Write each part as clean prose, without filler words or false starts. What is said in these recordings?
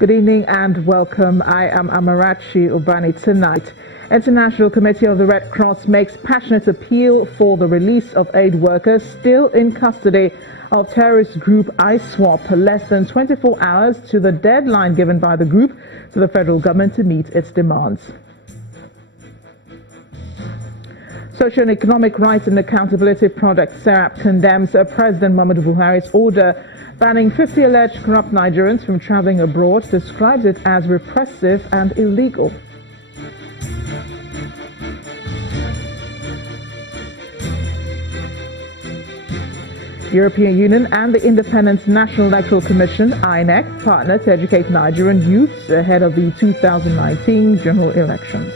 Good evening and welcome. I am Amarachi Obani. Tonight, International Committee of the Red Cross makes passionate appeal for the release of aid workers still in custody of terrorist group ISWAP, less than 24 hours to the deadline given by the group to the federal government to meet its demands. Social and Economic Rights and Accountability Project SERAP condemns President Muhammadu Buhari's order banning 50 alleged corrupt Nigerians from traveling abroad, describes it as repressive and illegal. European Union and the Independent National Electoral Commission, INEC, partner to educate Nigerian youths ahead of the 2019 general elections.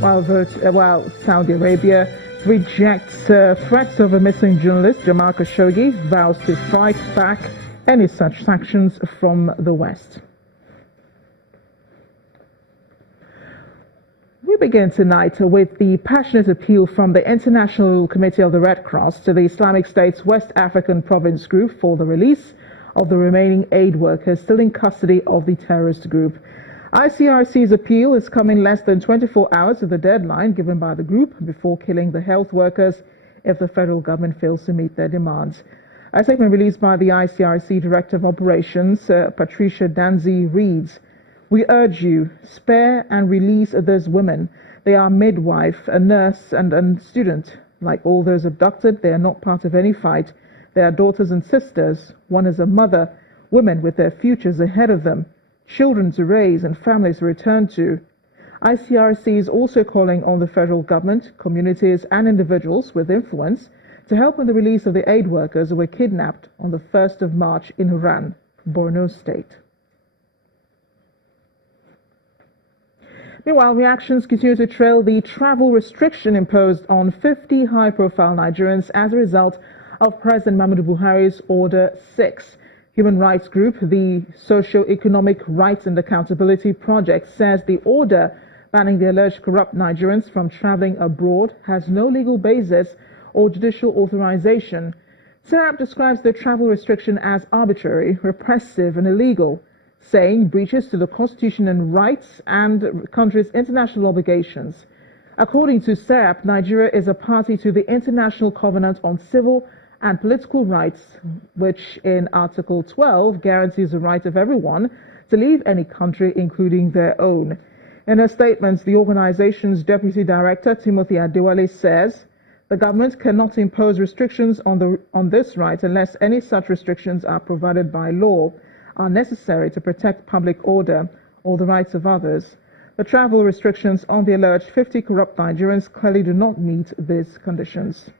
While Saudi Arabia rejects threats of a missing journalist, Jamal Khashoggi vows to fight back any such sanctions from the West. We begin tonight with the passionate appeal from the International Committee of the Red Cross to the Islamic State's West African Province Group for the release of the remaining aid workers still in custody of the terrorist group. ICRC's appeal is coming less than 24 hours of the deadline given by the group before killing the health workers if the federal government fails to meet their demands. A statement released by the ICRC Director of Operations, Patricia Danzi, reads, "We urge you, spare and release those women. They are midwife, a nurse, and a student. Like all those abducted, they are not part of any fight. They are daughters and sisters. One is a mother, women with their futures ahead of them, children to raise and families to return to." ICRC is also calling on the federal government, communities and individuals with influence to help in the release of the aid workers who were kidnapped on the 1st of March in Huran, Borno State. Meanwhile, reactions continue to trail the travel restriction imposed on 50 high-profile Nigerians as a result of President Muhammadu Buhari's Order 6. Human rights group, the Socio-Economic Rights and Accountability Project, says the order banning the alleged corrupt Nigerians from traveling abroad has no legal basis or judicial authorization. SERAP describes the travel restriction as arbitrary, repressive and illegal, saying breaches to the Constitution and rights and the country's international obligations. According to SERAP, Nigeria is a party to the International Covenant on Civil and Political Rights, which in Article 12 guarantees the right of everyone to leave any country, including their own. In a statement, the organization's Deputy Director, Timothy Adewale, says the government cannot impose restrictions on this right unless any such restrictions are provided by law, are necessary to protect public order or the rights of others. The travel restrictions on the alleged 50 corrupt Nigerians clearly do not meet these conditions.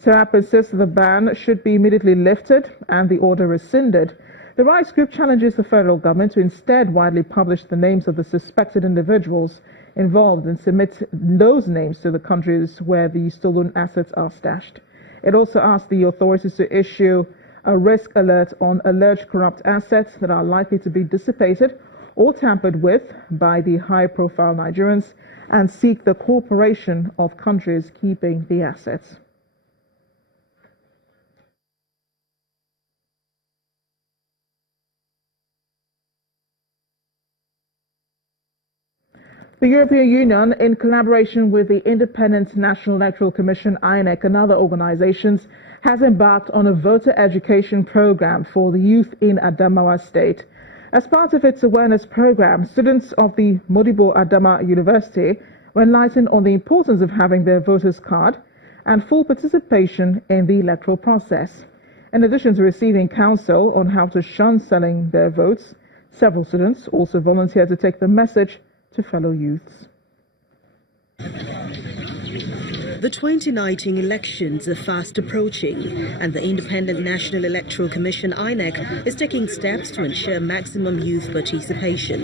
SERAP insists the ban should be immediately lifted and the order rescinded. The rights group challenges the federal government to instead widely publish the names of the suspected individuals involved and submit those names to the countries where the stolen assets are stashed. It also asks the authorities to issue a risk alert on alleged corrupt assets that are likely to be dissipated or tampered with by the high-profile Nigerians and seek the cooperation of countries keeping the assets. The European Union, in collaboration with the Independent National Electoral Commission, INEC, and other organizations, has embarked on a voter education program for the youth in Adamawa State. As part of its awareness program, students of the Modibo Adama University were enlightened on the importance of having their voter's card and full participation in the electoral process. In addition to receiving counsel on how to shun selling their votes, several students also volunteered to take the message to fellow youths. The 2019 elections are fast approaching, and the Independent National Electoral Commission, INEC, is taking steps to ensure maximum youth participation.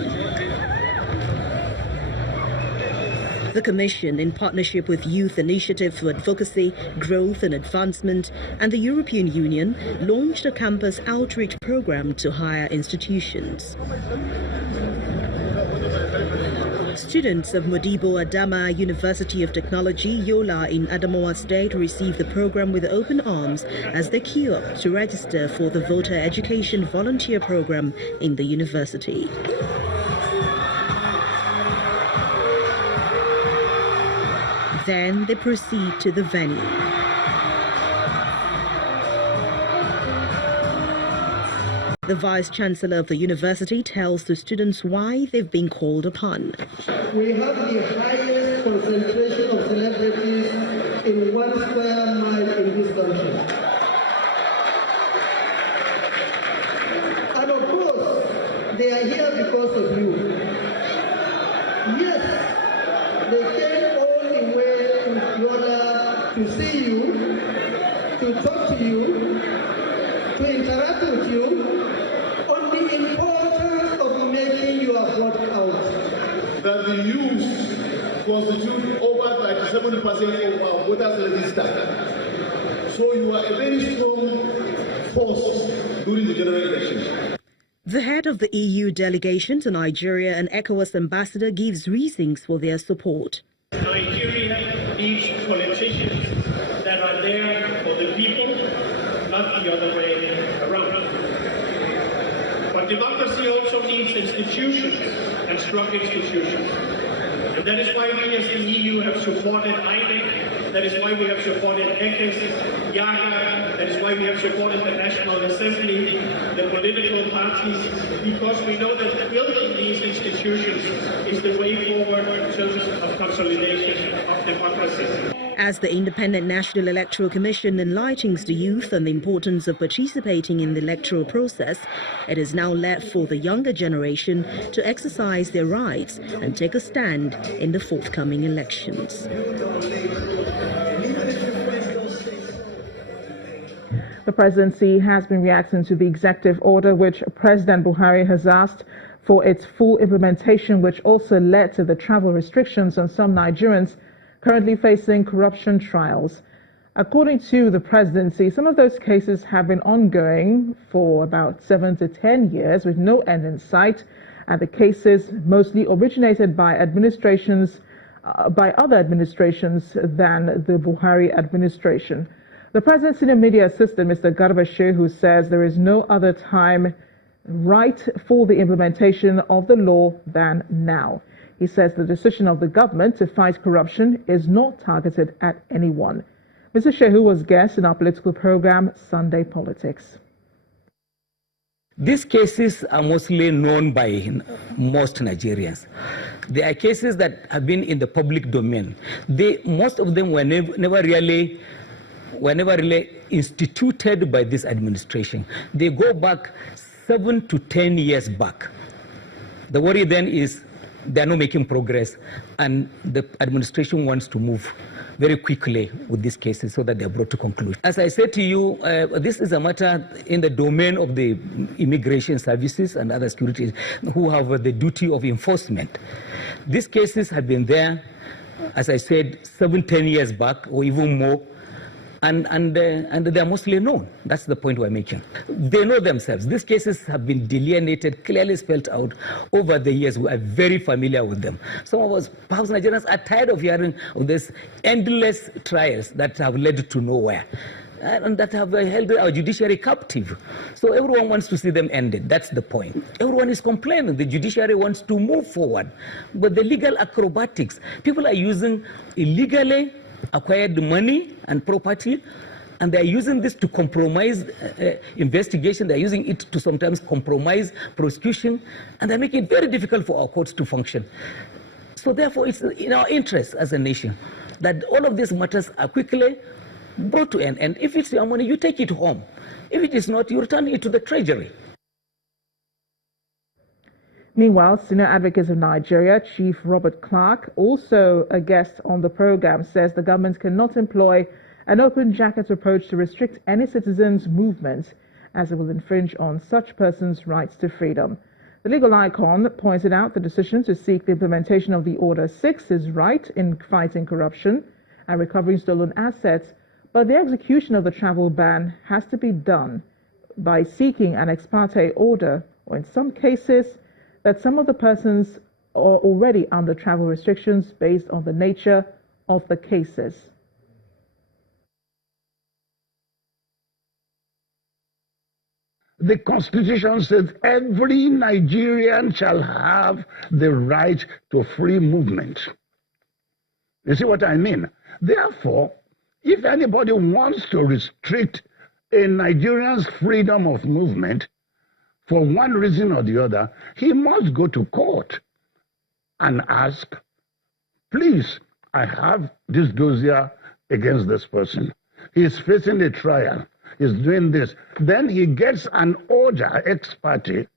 The Commission, in partnership with Youth Initiative for Advocacy, Growth and Advancement and the European Union, launched a campus outreach program to higher institutions. Students of Modibo Adama University of Technology, Yola in Adamawa State received the program with open arms as they queue up to register for the Voter Education Volunteer Program in the university. Then they proceed to the venue. The Vice-Chancellor of the university tells the students why they've been called upon. We have the highest concentration of celebrities in 1 square mile in this country. And of course, they are here because of you. Yes, they came all the way to Yola to see you, to talk to you, to interact with you, on the importance of making your vote out. That the youth constitute over 97% of our voters register. So you are a very strong force during the general election. The head of the EU delegation to Nigeria and ECOWAS ambassador gives reasons for their support. Nigeria needs politicians that are there for the people, not the other way around. But democracy also needs institutions and strong institutions. And that is why we as the EU have supported INEC, that is why we have supported ECOWAS, YAGA, that is why we have supported the National Assembly, the political parties, because we know that building these institutions is the way forward in terms of consolidation of democracy. As the Independent National Electoral Commission enlightens the youth on the importance of participating in the electoral process, it is now left for the younger generation to exercise their rights and take a stand in the forthcoming elections. The presidency has been reacting to the executive order which President Buhari has asked for its full implementation, which also led to the travel restrictions on some Nigerians currently facing corruption trials. According to the presidency, some of those cases have been ongoing for about 7 to 10 years with no end in sight, and the cases mostly originated by other administrations than the Buhari administration. The president's senior media assistant, Mr. Garba Shehu, says there is no other time right for the implementation of the law than now. He says the decision of the government to fight corruption is not targeted at anyone. Mr. Shehu was guest in our political program, Sunday Politics. These cases are mostly known by most Nigerians. They are cases that have been in the public domain. Most of them were never really instituted by this administration. They go back 7 to 10 years back. The worry then is they are not making progress, and the administration wants to move very quickly with these cases so that they are brought to conclusion. As I said to you, this is a matter in the domain of the immigration services and other securities who have the duty of enforcement. These cases have been there, as I said, 7-10 years back or even more. And they are mostly known. That's the point we're making. They know themselves. These cases have been delineated, clearly spelled out over the years. We are very familiar with them. Some of us, perhaps Nigerians, are tired of hearing of these endless trials that have led to nowhere and that have held our judiciary captive. So everyone wants to see them ended. That's the point. Everyone is complaining. The judiciary wants to move forward. But the legal acrobatics, people are using illegally acquired money and property, and they're using this to compromise investigation. They're using it to sometimes compromise prosecution, and they're making it very difficult for our courts to function. So therefore, it's in our interest as a nation that all of these matters are quickly brought to end. And if it's your money, you take it home. If it is not, you return it to the treasury. Meanwhile, Senior Advocates of Nigeria Chief Robert Clark, also a guest on the program, says the government cannot employ an open jacket approach to restrict any citizen's movement, as it will infringe on such persons' rights to freedom. The legal icon pointed out the decision to seek the implementation of the Order 6 is right in fighting corruption and recovering stolen assets, but the execution of the travel ban has to be done by seeking an ex parte order, or in some cases, that some of the persons are already under travel restrictions based on the nature of the cases. The Constitution says every Nigerian shall have the right to free movement. You see what I mean? Therefore, if anybody wants to restrict a Nigerian's freedom of movement for one reason or the other, he must go to court and ask, please, I have this dossier against this person. He is facing a trial. He's doing this. Then he gets an order, ex parte,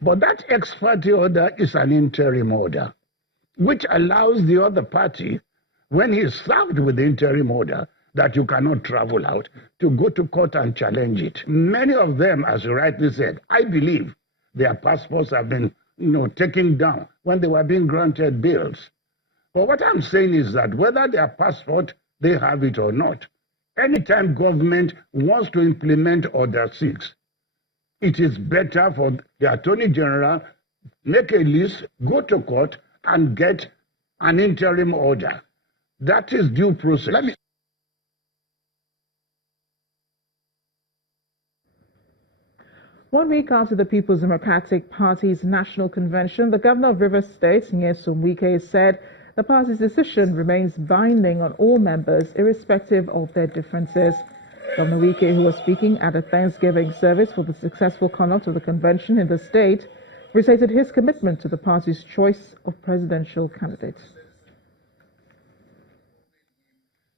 but that ex parte order is an interim order, which allows the other party, when he's served with the interim order, that you cannot travel out, to go to court and challenge it. Many of them, as you rightly said, I believe their passports have been taken down when they were being granted bails. But what I'm saying is that whether their passport, they have it or not, anytime government wants to implement Order 6, it is better for the Attorney General make a list, go to court, and get an interim order. That is due process. 1 week after the People's Democratic Party's national convention, the governor of Rivers State, Nyesom Wike, said the party's decision remains binding on all members, irrespective of their differences. Governor Wike, who was speaking at a Thanksgiving service for the successful conduct of the convention in the state, restated his commitment to the party's choice of presidential candidates.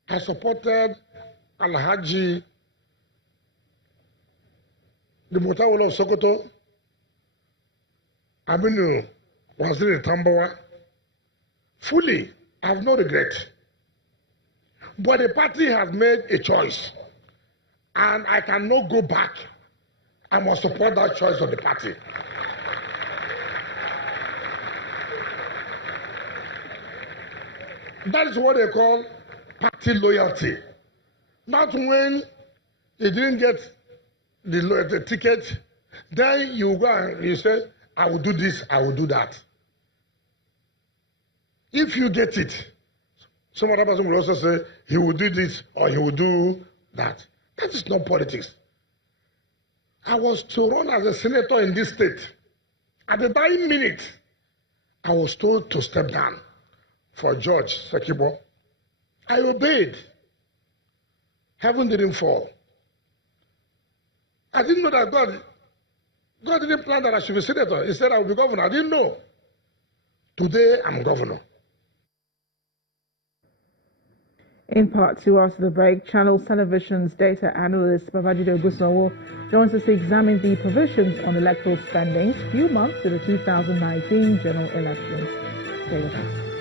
I supported Alhaji the Mutawala of Sokoto, Aminu Waziri Tambawa, fully. I have no regret. But the party has made a choice, and I cannot go back. I must support that choice of the party. That is what they call party loyalty. Not when you didn't get the ticket, then you go and you say, I will do this, I will do that. If you get it, some other person will also say, he will do this or he will do that. That is not politics. I was to run as a senator in this state. At the dying minute, I was told to step down for George Sekibo. I obeyed. Heaven didn't fall. I didn't know that God didn't plan that I should be senator. He said I would be governor. I didn't know. Today, I'm governor. In part 2, after the break, Channel Television's data analyst Babajide Ogusanwo joins us to examine the provisions on electoral spendings few months to the 2019 general elections. Stay with us.